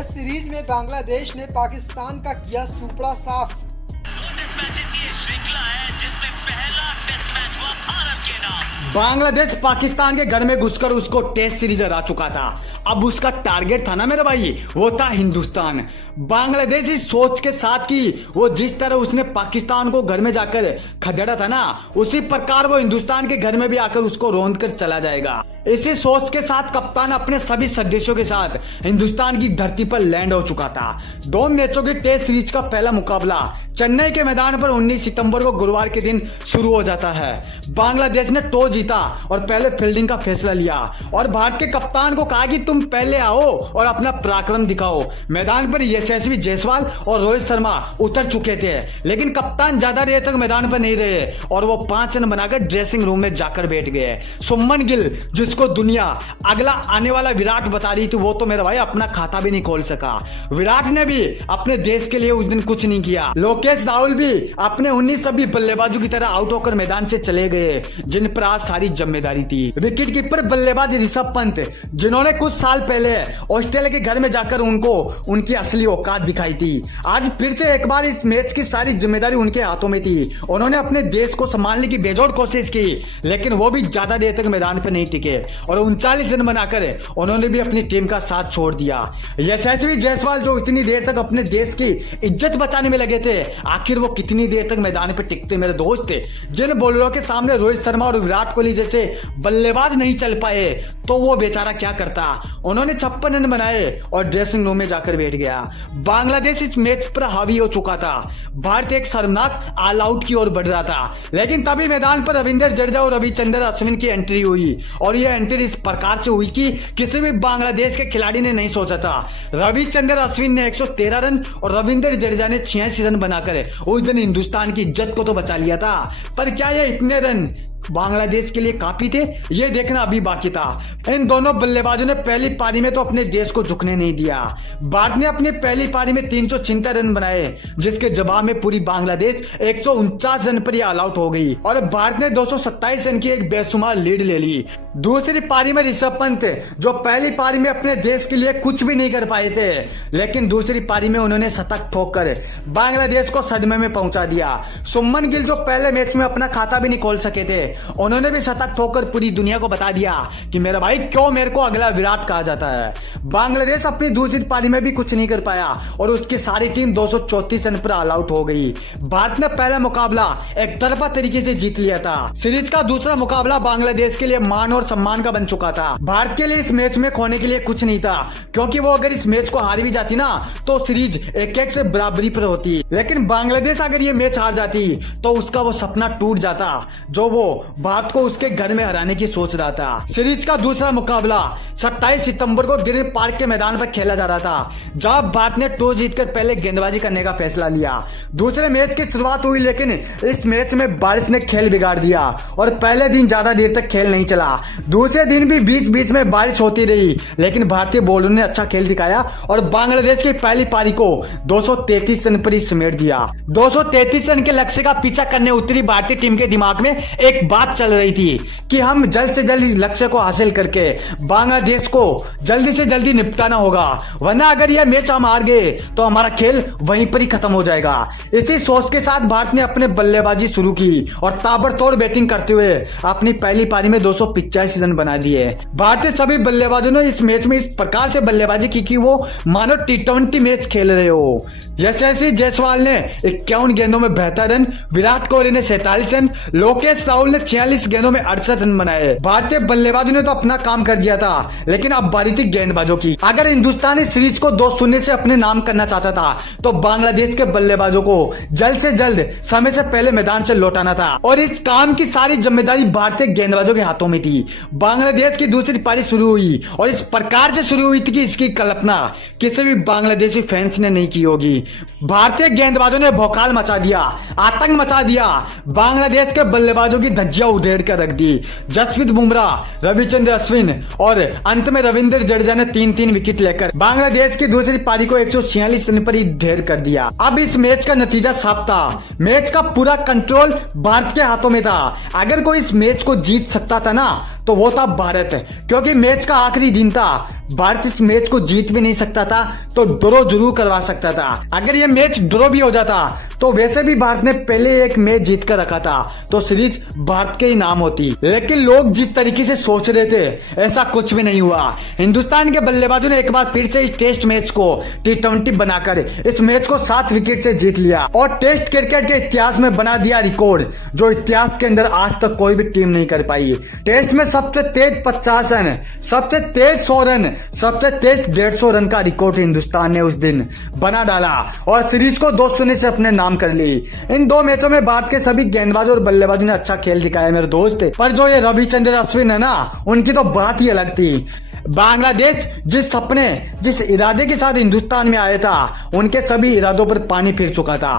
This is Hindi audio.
टेस्ट सीरीज में बांग्लादेश ने पाकिस्तान का किया सुपड़ा साफ। टेस्ट मैचेस की ये श्रृंखला है जिसमें पहला टेस्ट मैच हुआ भारत के नाम। बांग्लादेश पाकिस्तान के घर में घुसकर उसको टेस्ट सीरीज हरा चुका था। अब उसका टारगेट था ना मेरे भाई, वो था हिंदुस्तान। बांग्लादेश इस सोच के साथ कि वो जिस तरह उसने पाकिस्तान को घर में जाकर खदेड़ा था ना, उसी प्रकार वो हिंदुस्तान के घर में भी आकर उसको रौंद कर चला जाएगा। इसी सोच के साथ कप्तान अपने सभी सदस्यों के साथ हिंदुस्तान की धरती पर लैंड हो चुका था। 2 मैचों की टेस्ट सीरीज का पहला मुकाबला चेन्नई के मैदान पर 19 सितंबर को गुरुवार के दिन शुरू हो जाता है। बांग्लादेश ने टॉस जीता और पहले फील्डिंग का फैसला लिया और भारत के कप्तान को कहा कि तुम पहले आओ और अपना पराक्रम दिखाओ। मैदान पर यशस्वी जायसवाल और रोहित शर्मा उतर चुके थे, लेकिन कप्तान ज्यादा देर तक मैदान पर नहीं रहे और वो 5 रन बनाकर ड्रेसिंग रूम में जाकर बैठ गए। शुभमन गिल, जिसको दुनिया अगला आने वाला विराट बता रही थी, वो तो मेरा भाई अपना खाता भी नहीं खोल सका। विराट ने भी अपने देश के लिए उस दिन कुछ नहीं किया। लोकेश राहुल भी अपने 19 सभी बल्लेबाजों की तरह आउट होकर मैदान से चले गए, जिन पर आज सारी जिम्मेदारी थी। विकेट कीपर बल्लेबाज ऋषभ पंत, जिन्होंने कुछ साल पहले ऑस्ट्रेलिया के घर में जाकर उनको उनकी असली औकात दिखाई थी, आज फिर से एक बार इस मैच की सारी जिम्मेदारी उनके हाथों में थी। उन्होंने अपने देश को संभालने की बेजोड़ कोशिश की, लेकिन वो भी ज्यादा देर तक मैदान पर नहीं टिके और 39 रन बनाकर उन्होंने भी अपनी टीम का साथ छोड़ दिया। यशस्वी जायसवाल, जो इतनी देर तक अपने देश की इज्जत बचाने में लगे थे, आखिर वो कितनी देर तक मैदान पर टिकते मेरे दोस्त। जिन बॉलरों के सामने रोहित शर्मा और विराट कोहली जैसे बल्लेबाज नहीं चल पाए, तो वो बेचारा क्या करता। उन्होंने 56 रन बनाए और ड्रेसिंग रूम में जाकर बैठ गया। बांग्लादेश इस मैच पर हावी हो चुका था। भारत एक शर्मनाक ऑल आउट की ओर बढ़ रहा था, लेकिन तभी मैदान पर रविंद्र जडेजा और रविचंद्रन अश्विन की एंट्री हुई और यह एंट्री इस प्रकार से हुई कि किसी भी बांग्लादेश के खिलाड़ी ने नहीं सोचा था। रविचंद्रन अश्विन ने 113 रन और रविंद्र जडेजा ने 86 रन बनाकर उस दिन हिंदुस्तान की इज्जत को तो बचा लिया था। पर क्या ये इतने रन बांग्लादेश के लिए काफी थे, ये देखना अभी बाकी था। इन दोनों बल्लेबाजों ने पहली पारी में तो अपने देश को झुकने नहीं दिया। भारत ने अपनी पहली पारी में 376 रन बनाए, जिसके जवाब में पूरी बांग्लादेश 149 रन पर ऑल आउट हो गई और भारत ने 227 रन की एक बेशुमार लीड ले ली। दूसरी पारी में ऋषभ पंत, जो पहली पारी में अपने देश के लिए कुछ भी नहीं कर पाए थे, लेकिन दूसरी पारी में उन्होंने शतक ठोककर बांग्लादेश को सदमे में पहुंचा दिया। शुभमन गिल, जो पहले मैच में अपना खाता भी नहीं खोल सके थे, उन्होंने भी शतक ठोककर पूरी दुनिया को बता दिया कि मेरा भाई क्यों मेरे को अगला विराट कहा जाता है। बांग्लादेश अपनी दूसरी पारी में भी कुछ नहीं कर पाया और उसकी सारी टीम 234 रन पर ऑल आउट हो गई। भारत ने पहला मुकाबला एक तरफा तरीके से जीत लिया था। सीरीज का दूसरा मुकाबला बांग्लादेश के लिए मान और सम्मान का बन चुका था। भारत के लिए इस मैच में खोने के लिए कुछ नहीं था, क्योंकि वो अगर इस मैच को हार भी जाती ना, तो सीरीज 1-1 से बराबरी पर होती। लेकिन बांग्लादेश अगर ये मैच हार जाती तो उसका वो सपना टूट जाता जो वो भारत को उसके घर में हराने की सोच रहा था। सीरीज का दूसरा मुकाबला 27 सितंबर को ग्रीन पार्क के मैदान पर खेला जा रहा था, जहां भारत ने टॉस जीतकर पहले गेंदबाजी करने का फैसला लिया। दूसरे मैच की शुरुआत हुई, लेकिन इस मैच में बारिश ने खेल बिगाड़ दिया और पहले दिन ज्यादा देर तक खेल नहीं चला। दूसरे दिन भी बीच बीच में बारिश होती रही, लेकिन भारतीय बॉलरों ने अच्छा खेल दिखाया और बांग्लादेश की पहली पारी को 233 रन पर ही समेट दिया। 233 रन के लक्ष्य का पीछा करने उतरी भारतीय टीम के दिमाग में एक बात चल रही थी कि हम जल्द से जल्द इस लक्ष्य को हासिल करके बांग्लादेश को जल्दी से जल्दी निपटाना होगा, वरना अगर यह मैच हम हार गए तो हमारा खेल वहीं पर ही खत्म हो जाएगा। इसी सोच के साथ भारत ने अपने बल्लेबाजी शुरू की और ताबड़तोड़ बैटिंग करते हुए अपनी पहली पारी में 285 रन बना दिए। भारतीय सभी बल्लेबाजों ने इस मैच में इस प्रकार से बल्लेबाजी की कि वो मानो T20 मैच खेल रहे हो। यशस्वी जायसवाल ने 51 गेंदों में 72 रन, विराट कोहली ने 47 रन, लोकेश राहुल ने 46 गेंदों में 68 रन बनाए। भारतीय बल्लेबाजों ने तो अपना काम कर दिया था, लेकिन अब बारी थी गेंदबाजों की। अगर हिंदुस्तान इस सीरीज को 2-0 से अपने नाम करना चाहता था, तो बांग्लादेश के बल्लेबाजों को जल्द से जल्द समय से पहले मैदान से लौटाना था और इस काम की सारी जिम्मेदारी भारतीय गेंदबाजों के हाथों में थी। बांग्लादेश की दूसरी पारी शुरू हुई और इस प्रकार से शुरू हुई थी कि इसकी कल्पना किसी भी बांग्लादेशी फैंस ने नहीं की होगी। भारतीय गेंदबाजों ने भौकाल मचा दिया, आतंक मचा दिया। बांग्लादेश के बल्लेबाजों की धज्जियां उधेड़ कर रख दी। जसप्रीत बुमराह, रविचंद्र अश्विन और अंत में रविंद्र जडेजा ने 3-3 विकेट लेकर बांग्लादेश की दूसरी पारी को 146 रन पर ही ढेर कर दिया। अब इस मैच का नतीजा साफ था, मैच का पूरा कंट्रोल भारत के हाथों में था। अगर कोई इस मैच को जीत सकता था ना तो वो था भारत, क्योंकि मैच का आखिरी दिन था। भारत इस मैच को जीत भी नहीं सकता था तो ड्रॉ जरूर करवा सकता था। अगर ये मैच ड्रॉ भी हो जाता तो वैसे भी भारत ने पहले एक मैच जीत कर रखा था तो सीरीज भारत के ही नाम होती। लेकिन लोग जिस तरीके से सोच रहे थे ऐसा कुछ भी नहीं हुआ। हिंदुस्तान के बल्लेबाजों ने एक बार फिर से इस टेस्ट मैच को T20 बनाकर इस मैच को 7 विकेट से जीत लिया और टेस्ट क्रिकेट के इतिहास में बना दिया रिकॉर्ड, जो इतिहास के अंदर आज तक कोई भी टीम नहीं कर पाई। टेस्ट में सबसे तेज 50 रन, सबसे तेज 100 रन, सबसे तेज 150 रन का रिकॉर्ड हिंदुस्तान ने उस दिन बना डाला और सीरीज को 2-0 से अपने नाम कर ली। इन 2 मैचों में भारत के सभी गेंदबाजों और बल्लेबाजों ने अच्छा खेल दिखाया मेरे दोस्त, पर जो ये रविचंद्र अश्विन है ना, उनकी तो बात ही अलग थी। बांग्लादेश जिस सपने, जिस इरादे के साथ हिंदुस्तान में आया था, उनके सभी इरादों पर पानी फिर चुका था।